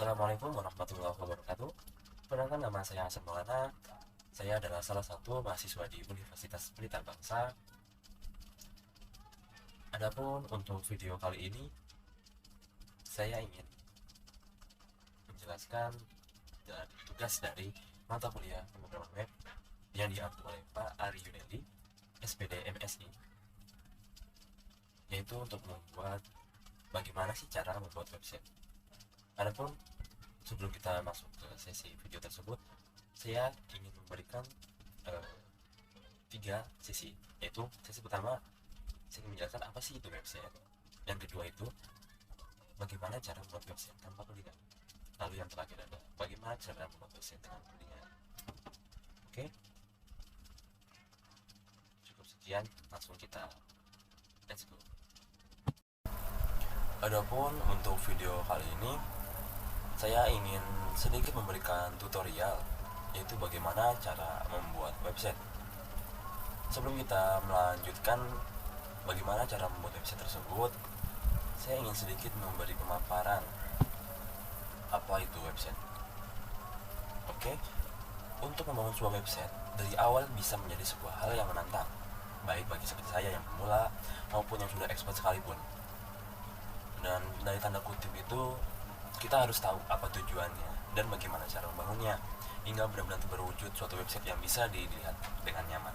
Assalamualaikum warahmatullahi wabarakatuh. Perkenalkan, nama saya Hasan Maulana. Saya adalah salah satu mahasiswa di Universitas Pelita Bangsa. Adapun untuk video kali ini, saya ingin menjelaskan tugas dari mata kuliah pemrograman web yang diambil oleh Pak Ari Yuneli, SPD MSI, yaitu untuk membuat bagaimana sih cara membuat website. Adapun sebelum kita masuk ke sesi video tersebut, saya ingin memberikan eh, 3 sesi, yaitu sesi pertama saya ingin menjelaskan apa sih itu website, yang kedua itu bagaimana cara membuat website tanpa codingan, lalu yang terakhir adalah bagaimana cara membuat website dengan codingan. Oke, cukup sekian, langsung kita let's go. Adapun untuk video kali ini, saya ingin sedikit memberikan tutorial, yaitu bagaimana cara membuat website. Sebelum kita melanjutkan bagaimana cara membuat website tersebut, saya ingin sedikit memberi pemaparan apa itu website. Oke, untuk membangun sebuah website dari awal bisa menjadi sebuah hal yang menantang, baik bagi seperti saya yang pemula maupun yang sudah expert sekalipun. Dan dari tanda kutip itu, kita harus tahu apa tujuannya dan bagaimana cara membangunnya hingga benar-benar berwujud suatu website yang bisa dilihat dengan nyaman.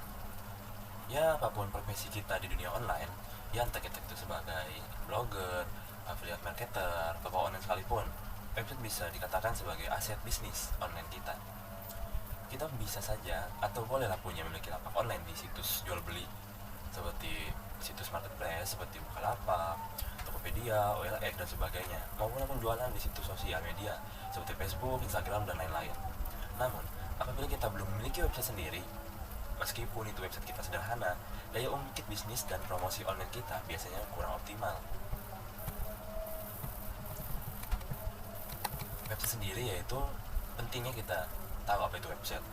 Ya, apapun profesi kita di dunia online, ya entah kita itu sebagai blogger, affiliate marketer, toko online sekalipun, website bisa dikatakan sebagai aset bisnis online kita. Kita bisa saja atau bolehlah memiliki lapak online di situs jual beli seperti situs marketplace seperti Bukalapak, Tokopedia, OLX dan sebagainya, maupun jualan di situs sosial media seperti Facebook, Instagram dan lain-lain. Namun, apabila kita belum memiliki website sendiri, meskipun itu website kita sederhana, daya ungkit bisnis dan promosi online kita biasanya kurang optimal. Website sendiri yaitu pentingnya kita tahu apa itu website.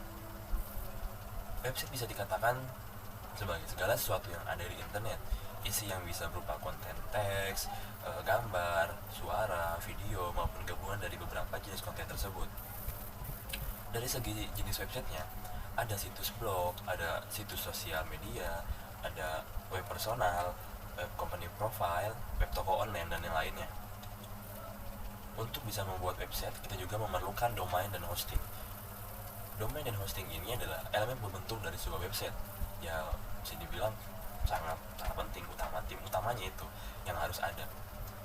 Website bisa dikatakan sebagai segala sesuatu yang ada di internet, isi yang bisa berupa konten teks, gambar, suara, video, maupun gabungan dari beberapa jenis konten tersebut. Dari segi jenis websitenya, ada situs blog, ada situs sosial media, ada web personal, web company profile, web toko online, dan yang lainnya. Untuk bisa membuat website, kita juga memerlukan domain dan hosting. Domain dan hosting ini adalah elemen pembentuk dari sebuah website. Ya, bisa dibilang sangat penting, utamanya itu yang harus ada.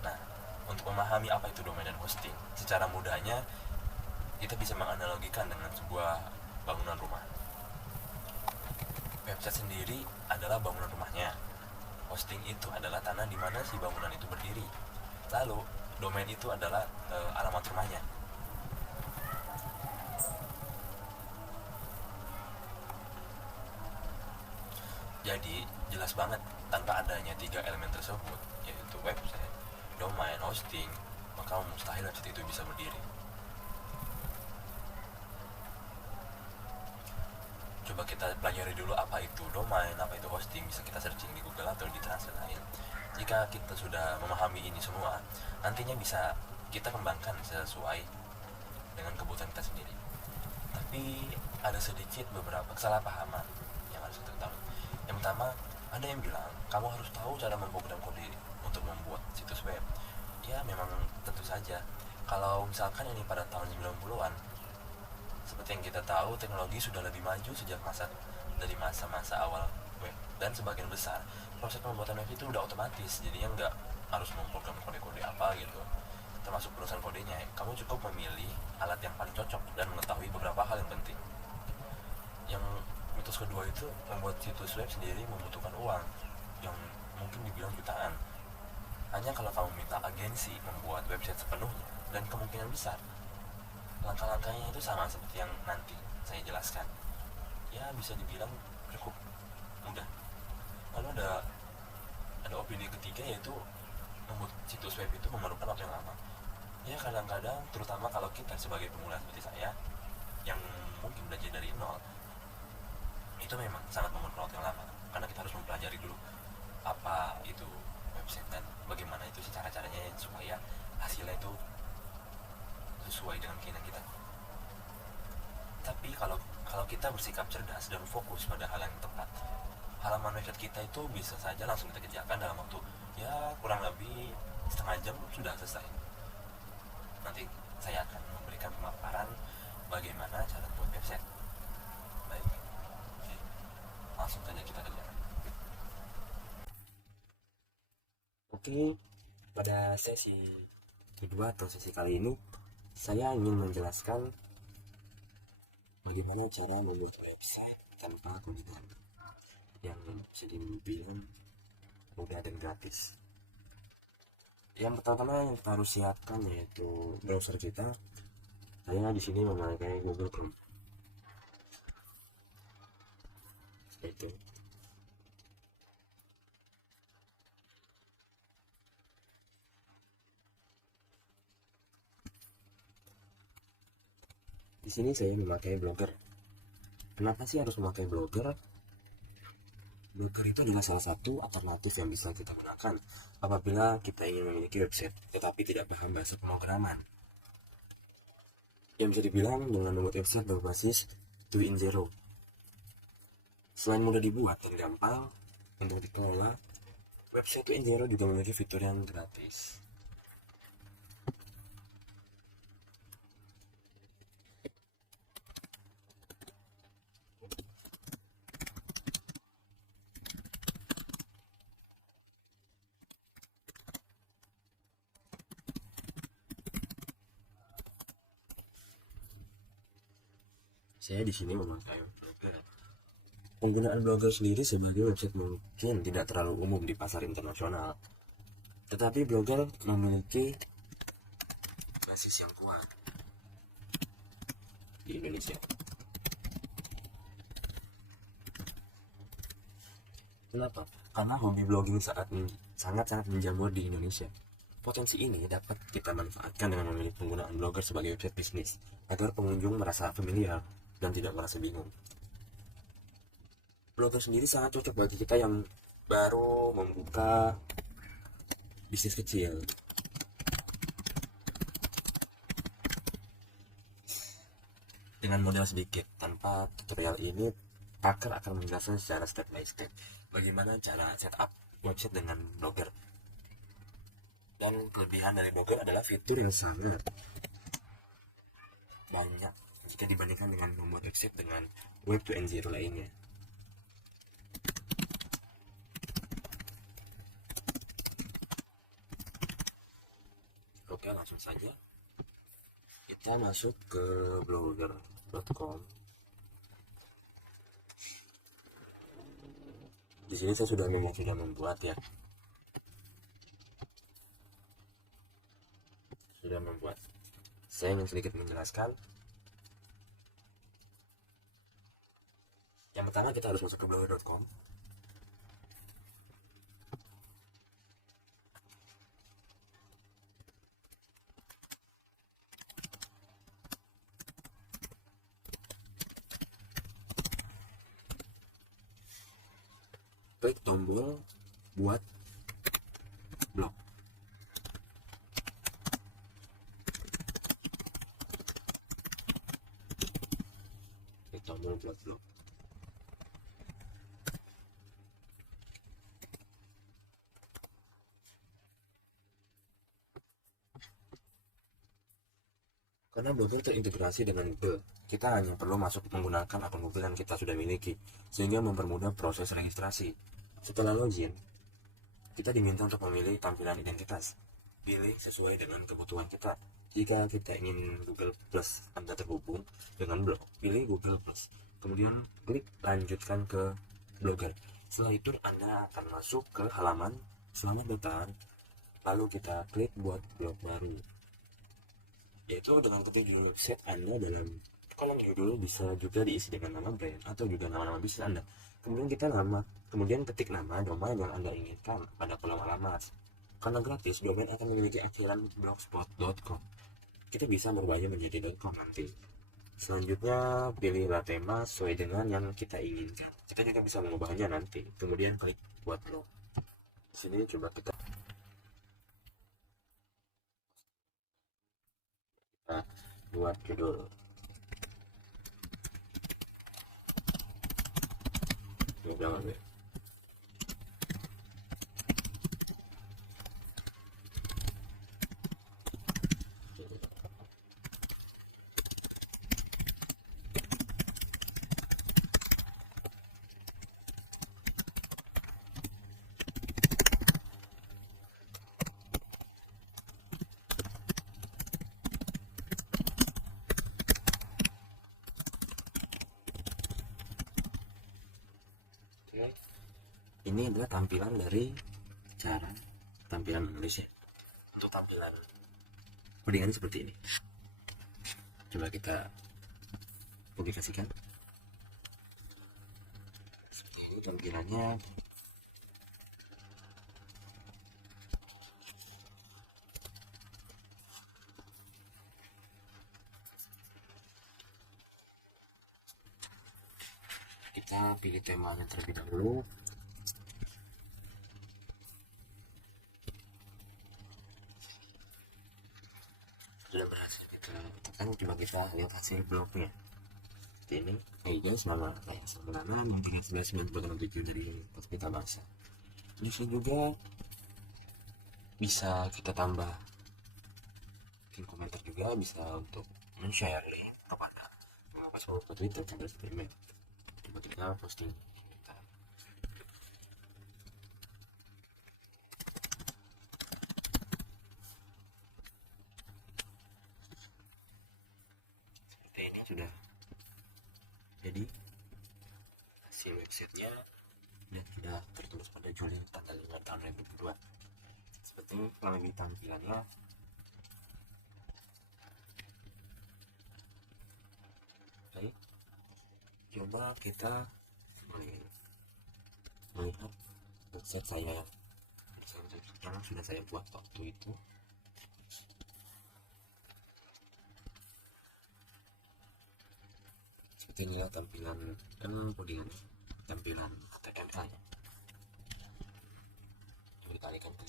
Nah, untuk memahami apa itu domain dan hosting, secara mudahnya kita bisa menganalogikan dengan sebuah bangunan rumah. Website sendiri adalah bangunan rumahnya. Hosting itu adalah tanah di mana si bangunan itu berdiri. Lalu, domain itu adalah alamat rumahnya. Jadi, jelas banget tanpa adanya 3 elemen tersebut, yaitu website, domain, hosting, maka mustahil website itu bisa berdiri. Coba kita pelajari dulu apa itu domain, apa itu hosting, bisa kita searching di Google atau di translate lain. Jika kita sudah memahami ini semua, nantinya bisa kita kembangkan sesuai dengan kebutuhan kita sendiri. Tapi ada sedikit beberapa kesalahpahaman yang harus kita ketahui. Yang pertama, ada yang bilang kamu harus tahu cara memprogram kode untuk membuat situs web. Ya, memang tentu saja. Kalau misalkan ini pada tahun 90-an, seperti yang kita tahu, teknologi sudah lebih maju sejak dari masa-masa awal web, dan sebagian besar proses pembuatan web itu udah otomatis, jadinya nggak harus memprogram kode-kode apa gitu, termasuk perusahaan kodenya. Kamu cukup memilih alat yang paling cocok dan mengetahui beberapa hal yang penting. Yang mitos kedua itu, membuat situs web sendiri membutuhkan uang yang mungkin dibilang jutaan. Hanya kalau kamu minta agensi membuat website sepenuhnya, dan kemungkinan besar langkah-langkahnya itu sama seperti yang nanti saya jelaskan. Ya, bisa dibilang cukup mudah. Lalu ada opini ketiga, yaitu membuat situs web itu memerlukan waktu yang lama. Ya, kadang-kadang terutama kalau kita sebagai pemula seperti saya yang mungkin belajar dari nol, itu memang sangat memerlukan waktu yang lama, karena kita harus mempelajari dulu apa itu website dan bagaimana itu cara-caranya supaya hasilnya itu sesuai dengan keinginan kita. Tapi kalau kalau kita bersikap cerdas dan fokus pada hal yang tepat, halaman website kita itu bisa saja langsung kita kerjakan dalam waktu ya kurang lebih setengah jam sudah selesai. Nanti saya akan memberikan pemaparan bagaimana cara membuat website. Baik, oke. Langsung saja kita kerjakan. Oke, pada sesi kedua atau sesi kali ini saya ingin menjelaskan bagaimana cara membuat website tanpa komputer yang bisa dibilang mudah dan gratis. Yang pertama yang kita harus siapkan yaitu browser kita. Saya di sini memakai Google Chrome. Itu. Di sini saya memakai Blogger. Kenapa sih harus memakai Blogger? Blogger itu adalah salah satu alternatif yang bisa kita gunakan apabila kita ingin memiliki website tetapi tidak paham bahasa pemrograman. Yang bisa dibilang dengan membuat website berbasis 2.0. Selain mudah dibuat dan gampang untuk dikelola, website 2.0 juga memiliki fitur yang gratis. Saya di sini memakai Blogger. Penggunaan Blogger sendiri sebagai website mungkin tidak terlalu umum di pasar internasional, tetapi Blogger memiliki basis yang kuat di Indonesia. Kenapa? Karena hobi blogging sangat-sangat menjamur di Indonesia. Potensi ini dapat kita manfaatkan dengan memilih penggunaan Blogger sebagai website bisnis agar pengunjung merasa familiar dan tidak merasa bingung. Blogger sendiri sangat cocok bagi kita yang baru membuka bisnis kecil. Dengan modal sedikit, tanpa tutorial ini, pakar akan menjelaskan secara step by step bagaimana cara setup website dengan Blogger. Dan kelebihan dari Blogger adalah fitur yang sangat banyak jika dibandingkan dengan membuat website dengan Web 2.0 lainnya. Oke, langsung saja kita masuk ke blogger.com. Di sini saya sudah membuat ya. Sudah membuat. Saya ingin sedikit menjelaskan. Yang pertama kita harus masuk ke blogger.com. Klik tombol buat blog. Klik tombol buat blog. Karena Blogger terintegrasi dengan Google, kita hanya perlu masuk menggunakan akun Google yang kita sudah miliki, sehingga mempermudah proses registrasi. Setelah login, kita diminta untuk memilih tampilan identitas. Pilih sesuai dengan kebutuhan kita. Jika kita ingin Google Plus Anda terhubung dengan blog, pilih Google Plus. Kemudian klik lanjutkan ke Blogger. Setelah itu Anda akan masuk ke halaman selamat datang. Lalu kita klik buat blog baru. Yaitu dengan ketik judul website Anda dalam kolom judul bisa juga diisi dengan nama brand atau juga nama-nama bisnis Anda. Kemudian ketik nama domain yang Anda inginkan pada kolom alamat. Karena gratis, domain akan memiliki akhiran blogspot.com. Kita bisa merubahnya menjadi .com nanti. Selanjutnya pilihlah tema sesuai dengan yang kita inginkan. Kita juga bisa mengubahnya nanti. Kemudian klik buat blog. Di sini coba kita buat judul. Jangan ya. Ini adalah tampilan dari cara tampilan menulis ya. Untuk tampilan codingan seperti ini. Coba kita publikasikan. Seperti ini tampilannya. Kita pilih temanya terlebih dahulu. Sudah berhasil kita tekan, coba kita lihat hasil blognya. Seperti ini. Hey guys, nama saya Salmanana 1397 dari Puspita Bangsa. Di sini juga bisa kita tambah bikin komentar juga, bisa untuk men-share link kepada Facebook atau Twitter channel eksperimen. Coba kita posting kita. Seperti ini sudah jadi hasil websitenya, dan sudah tertulis pada Juli tanggal 5 tahun 2002. Seperti ini kurang lebih tampilannya. Baik, coba kita melihat website saya yang sudah saya buat waktu itu. Seperti inilah tampilan codingan, tampilan HTML nya. Coba kita alihkan ke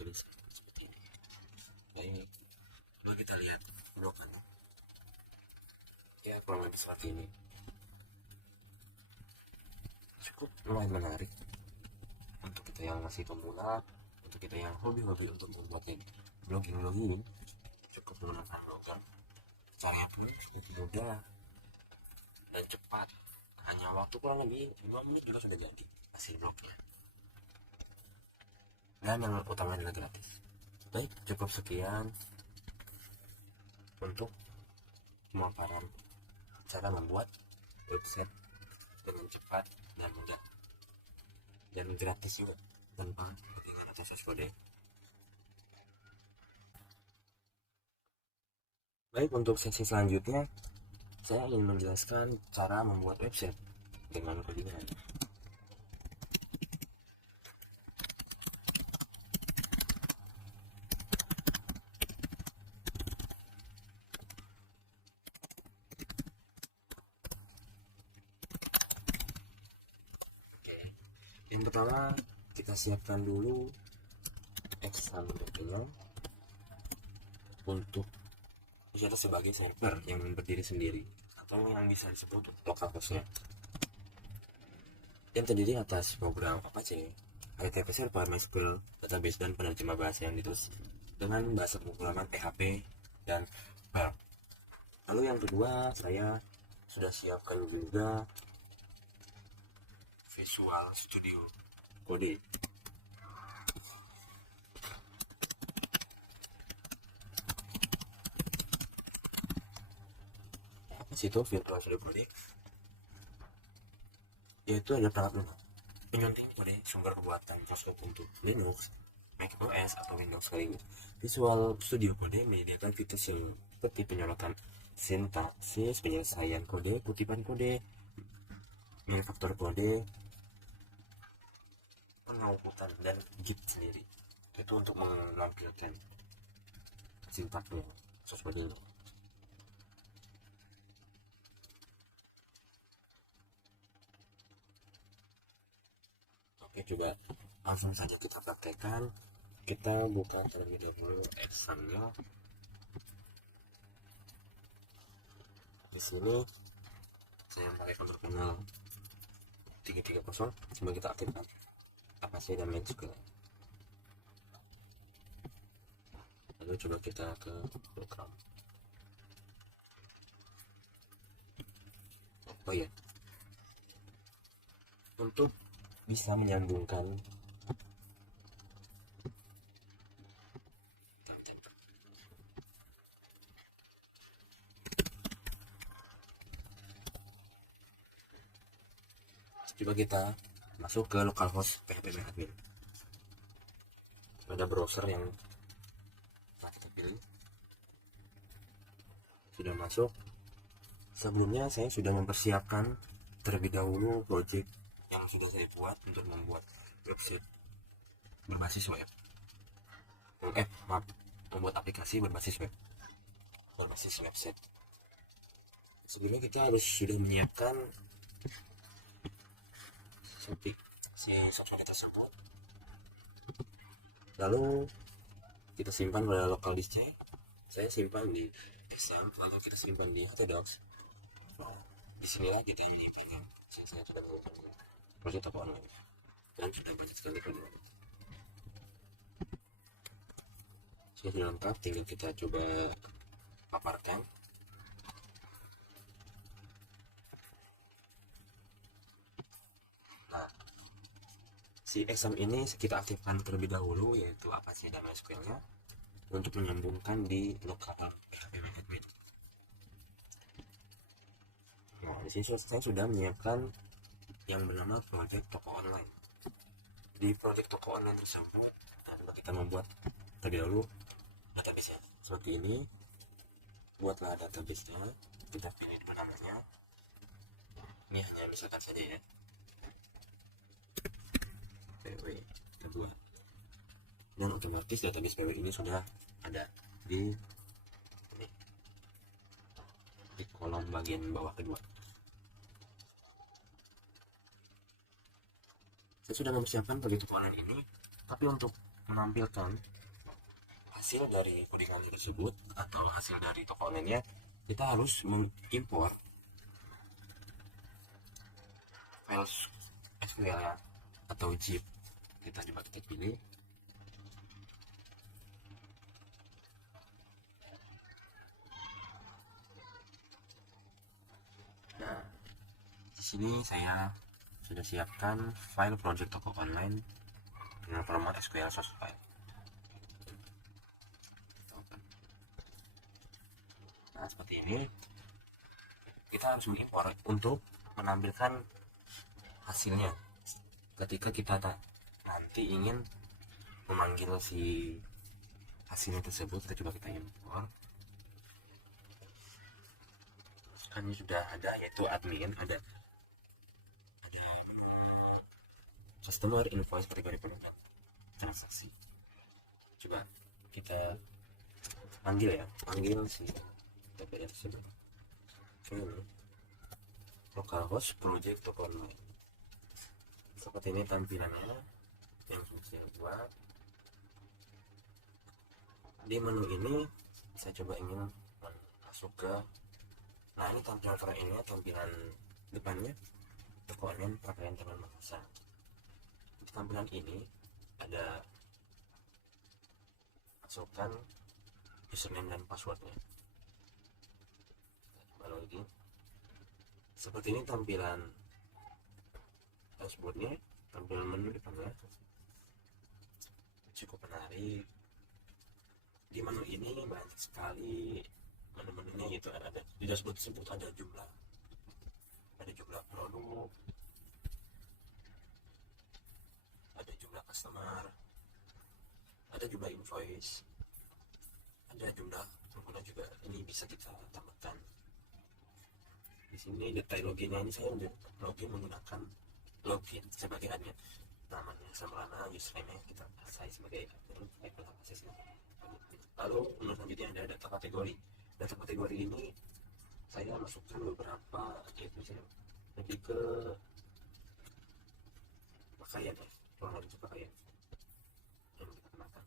tulis seperti ini. Baik, lalu kita lihat blokan ya, kurang lebih seperti ini. Cukup lumayan menarik untuk kita yang masih pemula, untuk kita yang hobi-hobi untuk membuat blogging, cukup menggunakan blogger. Caranya pun cukup mudah dan cepat, hanya waktu kurang lebih 5 menit juga sudah jadi hasil blognya, dan yang utama adalah gratis. Baik, cukup sekian untuk pemaparan cara membuat website dengan cepat dan mudah dan gratis juga tanpa ketinggalan akses kode. Baik, untuk sesi selanjutnya saya ingin menjelaskan cara membuat website dengan codingan. Yang pertama, kita siapkan dulu exam.nya untuk kita sebagai server yang berdiri sendiri, atau yang bisa disebut localhost-nya, yang terdiri atas program Apache, HTTP server, MySQL database, dan penerjemah bahasa yang ditulis dengan bahasa pemrograman PHP dan Perl. Lalu yang kedua, saya sudah siapkan juga Visual Studio Code. Situ Visual Studio Code yaitu ada perangkat lunak penyunting kode sumber buatan Microsoft untuk Linux, Mac OS, atau Windows sekaligus. Visual Studio Code menyediakan fitur seperti penyorotan sintaksis, penyelesaian kode, kutipan kode, manufaktur kode, pengukutan, dan Git sendiri. Itu untuk menampilkan sintaknya sesuai ini. Oke, coba langsung saja kita praktekkan. Kita buka terlebih dahulu examnya. Di sini saya pakai control panel 330. Coba kita aktifkan apa sih dan MySQL. Lalu coba kita ke program. Oh ya, untuk bisa menyambungkan coba kita masuk ke localhost PHP admin. Ada browser yang kita pilih. Sudah masuk. Sebelumnya saya sudah mempersiapkan terlebih dahulu project yang sudah saya buat untuk membuat website berbasis web. Membuat aplikasi berbasis website. Sebelumnya kita harus sudah menyiapkan si software tersebut, lalu kita simpan pada local disk C. Saya simpan di XAMPP, lalu kita simpan di htdocs. Disinilah kita menyimpan. Saya sudah menyimpan project toko online dan sudah banyak sekali program. Sudah lengkap, tinggal kita coba paparkan. Si XAMPP ini kita aktifkan terlebih dahulu, yaitu Apache dan MySQL-nya untuk menyambungkan di lokal PHP admin. Nah, di sini saya sudah menyiapkan yang bernama project toko online. Di project toko online tersebut, kita membuat terlebih dahulu database-nya. Seperti ini, buatlah database-nya. Kita pilih namanya. Ini hanya misalkan saja ya. PW kedua, dan otomatis database PW ini sudah ada di kolom bagian bawah kedua. Saya sudah mempersiapkan project toko online ini, tapi untuk menampilkan hasil dari codingan tersebut atau hasil dari toko online-nya, kita harus mengimpor file SQL ya, atau zip. Kita coba kita pilih. Nah, di sini saya sudah siapkan file project toko online dengan format SQL source file. Nah, seperti ini. Kita harus mengimpor untuk menampilkan hasilnya. Ketika kita nanti ingin memanggil si hasilnya tersebut, kita coba kita impor. Kan ini sudah ada, yaitu admin, ada menu customer, invoice, kategori produk, dan transaksi. Coba kita panggil si TPS tersebut. Localhost project toko online. Seperti ini tampilannya yang sudah saya buat. Di menu ini saya coba ingin masuk ke, nah ini tampilan front ini, tampilan depannya toko online pakaian tangan Makassar. Di tampilan ini ada masukkan username dan passwordnya. Coba login. Seperti ini tampilan dashboardnya, tampilan menu depannya cukup menarik. Di menu ini banyak sekali menu-menunya, gitu. Ada di dashboard tersebut ada jumlah produk, ada jumlah customer, ada jumlah invoice, ada jumlah pengguna juga. Ini bisa kita tambahkan. Di sini detail loginnya, ini saya login menggunakan login sebagai admin, namanya Samrana, username kita saya sebagai admin, lalu menurut selanjutnya ada data kategori ini saya masukkan beberapa, yaitu saya lebih ke pakaian ya, kalau itu pakaian yang kita kenakan.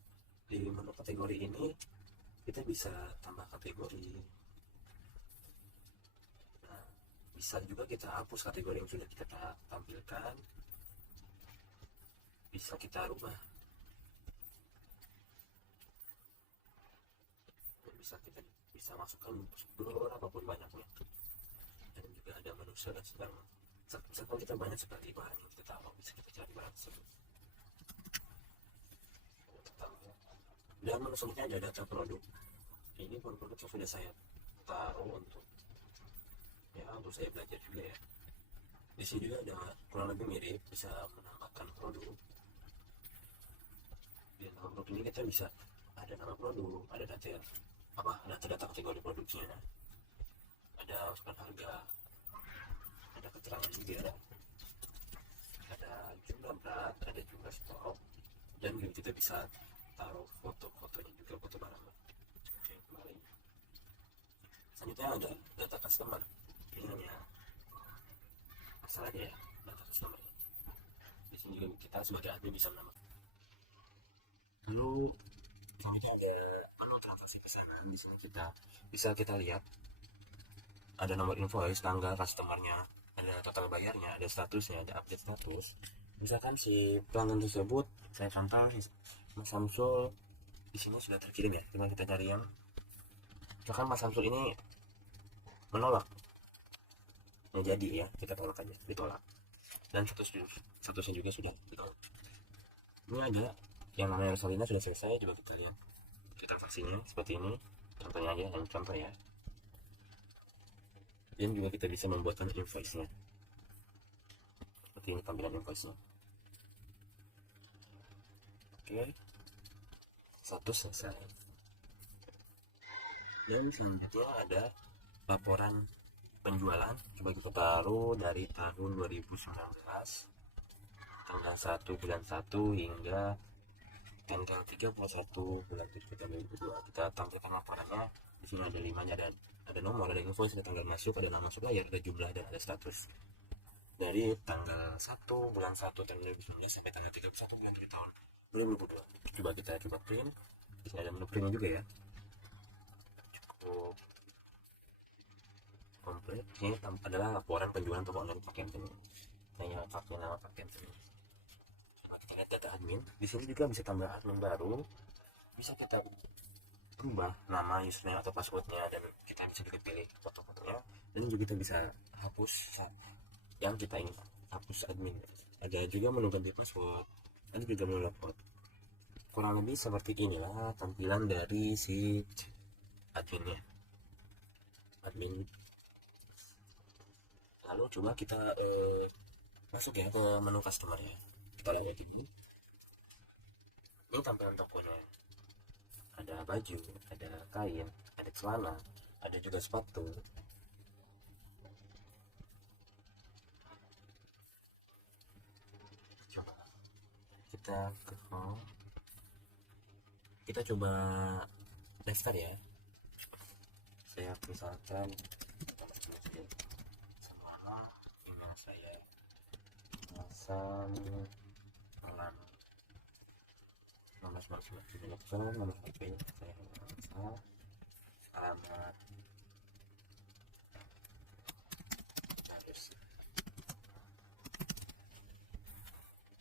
Di menu kategori ini kita bisa tambah kategori Bisa juga kita hapus kategori yang sudah kita tampilkan, bisa kita rubah, bisa kita bisa masukkan berapa pun banyaknya. Dan juga ada menu search, dan misalkan kita banyak sekali bahan yang kita tahu, bisa kita cari bahan tersebut. Dan menu selanjutnya ada data produk. Ini produk yang sudah saya taruh untuk saya belajar juga ya. Di sini juga ada kurang lebih mirip, bisa menambahkan produk. Di dalam produk ini kita bisa ada nama produk, ada data kategori produknya, ada masukan harga, ada keterangan juga, ada jumlah berat, ada jumlah stok, dan kita bisa taruh foto-fotonya juga, foto barang. Oke, kembali. Selanjutnya ada data customer. Ini hanya asal aja ya, data customer. Di sini juga kita sebagai admin bisa menambah. Lalu selanjutnya ada menu transaksi pesanan. Di sini kita lihat ada nomor invoice, tanggal customernya, ada total bayarnya, ada statusnya, ada update status. Misalkan si pelanggan tersebut, saya contoh Mas Samsul, di sini sudah terkirim ya. Cuma kita cari yang, misalkan Mas Samsul ini menolak, ya jadi ya kita tolak aja, ditolak. Dan statusnya juga sudah ditolak. Ini ada yang namanya Rosalina sudah selesai, coba kita lihat transaksinya seperti ini. Contohnya aja, yang contoh ya. Dan juga kita bisa membuatkan invoice-nya. Seperti ini tampilan invoice-nya. Oke, status selesai. Dan selanjutnya ada laporan penjualan. Coba kita taruh dari tahun 2019, tanggal 1 bulan 1 hingga tanggal 31 bulan 7 tahun 2022. Kita tampilkan laporannya. Di sini ada 5-nya, ada nomor, ada invoice, ada tanggal masuk, ada nama supplier, ada jumlah, dan ada status. Dari tanggal 1 bulan 1 tahun 2019 sampai tanggal 31 bulan 7 tahun 2022. Coba kita print. Di sini ada menu printnya juga ya. Cukup komplit. Ini adalah laporan penjualan toko online pakaian ini. Saya pakai nama pakaian ini. Coba kita lihat data admin. Di sini juga bisa tambah admin baru. Bisa kita rubah nama, username atau passwordnya, dan kita bisa juga pilih foto-fotonya, dan juga kita bisa hapus yang kita ingin hapus admin. Ada juga menu ganti password, dan juga menu logout. Kurang lebih seperti inilah tampilan dari si adminnya. Lalu coba kita masuk ya ke menu customer ya. Kita lihat ini tampilan tokonya. Ada baju, ada kain, ada celana, ada juga sepatu. Coba kita ke home, kita coba daftar ya. Saya misalkan sama email saya Pelan 16 nomor HP saya alamat harus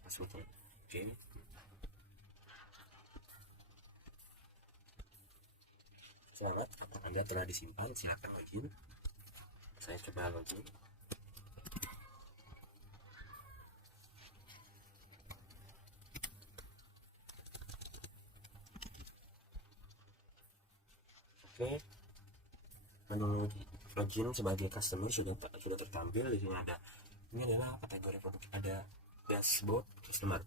passwordnya. Oke, selamat, Anda telah disimpan, silakan login. Saya coba login. Oke, menu login sebagai customer sudah tertampil. Di sini ini adalah kategori produk, ada dashboard customer.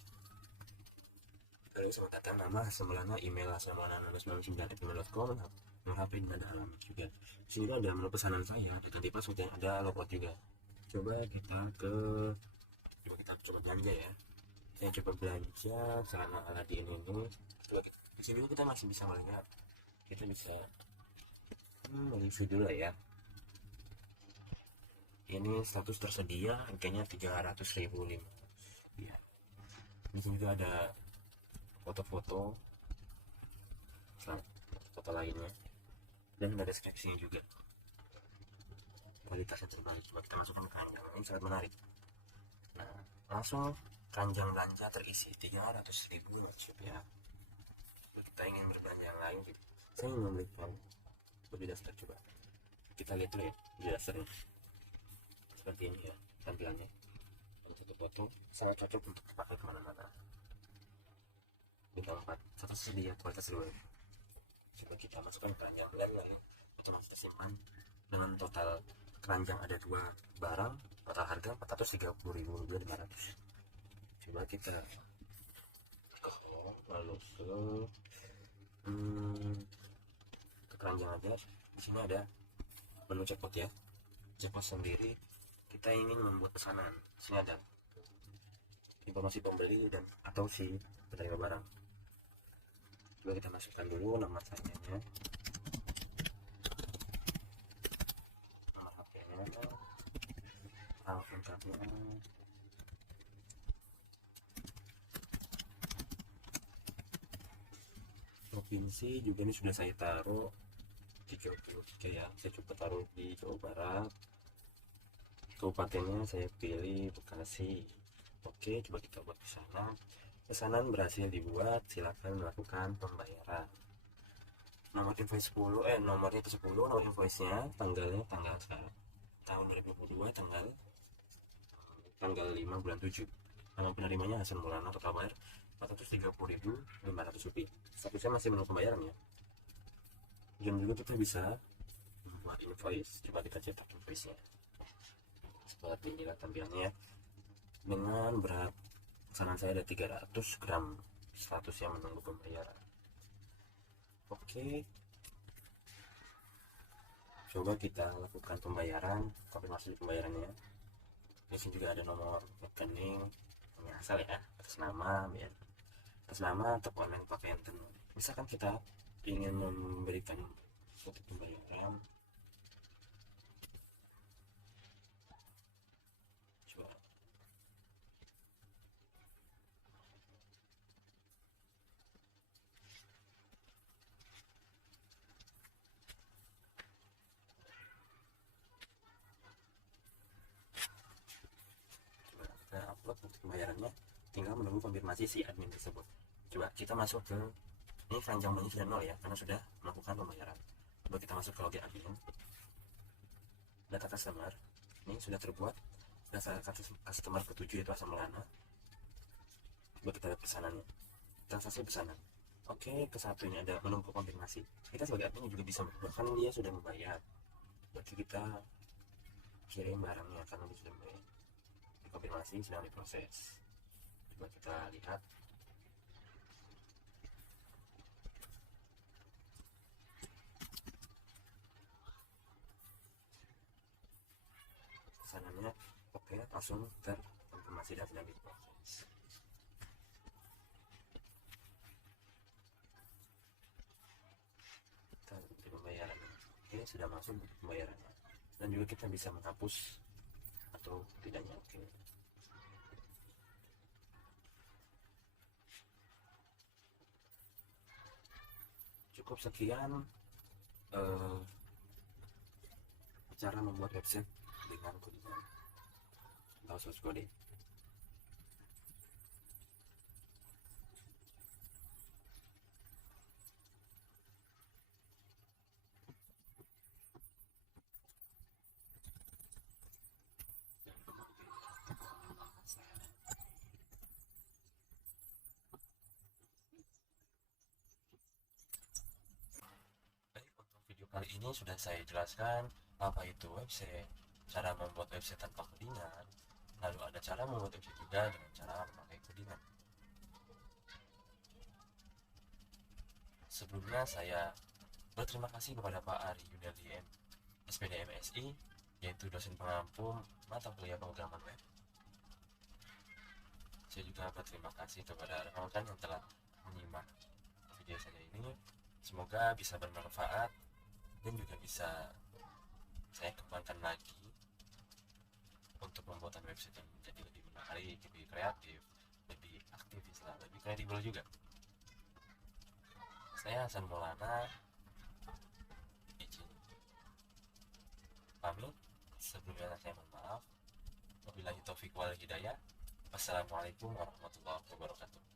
Lalu sementara nama, Hasamulana, email hasamulana@gmail.com, nomor HP, dan ada alamat juga. Di sini ada menu pesanan saya, ada ganti password, ada logout juga. Coba kita coba belanja ya. Saya coba belanja celana Aladin ini. Di sini kita masih bisa melihat, kita bisa review dulu ya. Ini status tersedia, harganya 300.000 ya. Di sini juga ada foto-foto lainnya, dan ada deskripsinya juga. kualitasnya terbalik. Coba kita masukkan ke keranjang, ini sangat menarik. Nah, langsung keranjang belanja terisi 300.000 rupiah. Kita ingin berbelanja yang lain, saya ingin membelikan baju daster. Coba kita lihat dulu ya baju dasternya seperti ini ya tampilannya. Ada satu foto, sangat cocok untuk dipakai kemana-mana. Bintang 4, satu sedia kualitas riwayat. Coba kita masukkan keranjang dan lalu kita masuk simpan. Dengan total keranjang ada 2 barang, total harga 430.500. Coba kita lalu ke keranjang aja. Di sini ada menu cekpot ya, cekpot sendiri. Kita ingin membuat pesanan, di sini ada informasi pembeli dan atau si penerima barang. Coba kita masukkan dulu nama sayanya, nomor HP-nya, alamat lengkapnya, provinsi juga ini sudah saya taruh di Jawa ya, saya coba taruh di Jawa Barat. Kabupatennya saya pilih Bekasi. Oke, coba kita buat pesanan berhasil dibuat, silakan melakukan pembayaran. Nomor invoice 10 nomornya itu 10, nomor invoice-nya, tanggal sekarang tahun 2022, tanggal 5 bulan 7. Nama penerimanya Hasan Maulana, total bayar 430.500 rupiah. Statusnya masih menunggu pembayaran ya. Dan juga kita bisa membuat invoice. Coba kita cetak invoice-nya. Seperti inilah tampilannya. Dengan berat pesanan saya ada 300 gram, statusnya menunggu pembayaran. Oke, coba kita lakukan pembayaran, konfirmasi pembayarannya. Di sini juga ada nomor rekening yang asal ya, atas nama ya, atas nama atau online pakai internet. Misalkan kita ingin memberikan suatu pembayaran, coba kita upload untuk pembayarannya, tinggal menunggu konfirmasi si admin tersebut. Coba kita masuk ke ini, keranjang belanja sudah 0 ya, karena sudah melakukan pembayaran. Coba kita masuk ke login admin, data customer ini sudah terbuat, data customer ke-7 yaitu Hasan Maulana. Coba kita lihat pesanannya, transaksi pesanan. Oke, ke satu ini ada menunggu konfirmasi. Kita sebagai admin juga bisa, bahkan dia sudah membayar, berarti kita kirim barangnya karena dia sudah membayar. Konfirmasi sedang diproses. Coba kita lihat pesanannya. Oke, langsung terkonfirmasi dan sedang diproses. Kita di pembayaran. Oke, sudah masuk pembayarannya. Dan juga kita bisa menghapus atau tidaknya. Oke, cukup sekian cara membuat website dengan codingan atau source code. Kali ini sudah saya jelaskan apa itu website, cara membuat website tanpa codingan, lalu ada cara membuat website juga dengan cara memakai codingan. Sebelumnya saya berterima kasih kepada Pak Ari Yunardi SPD MSI, yaitu dosen pengampu mata kuliah pemrograman web. Saya juga berterima kasih kepada rekan-rekan yang telah menyimak video saya ini. Semoga bisa bermanfaat dan juga bisa saya kembangkan lagi untuk pembuatan website yang menjadi lebih menarik, lebih kreatif, lebih aktivis lah, lebih kredibel juga. Saya Hasan Maulana, izin pamit. Sebelumnya saya mohon maaf. Wabillahi taufiq wal hidayah. Wassalamualaikum warahmatullahi wabarakatuh.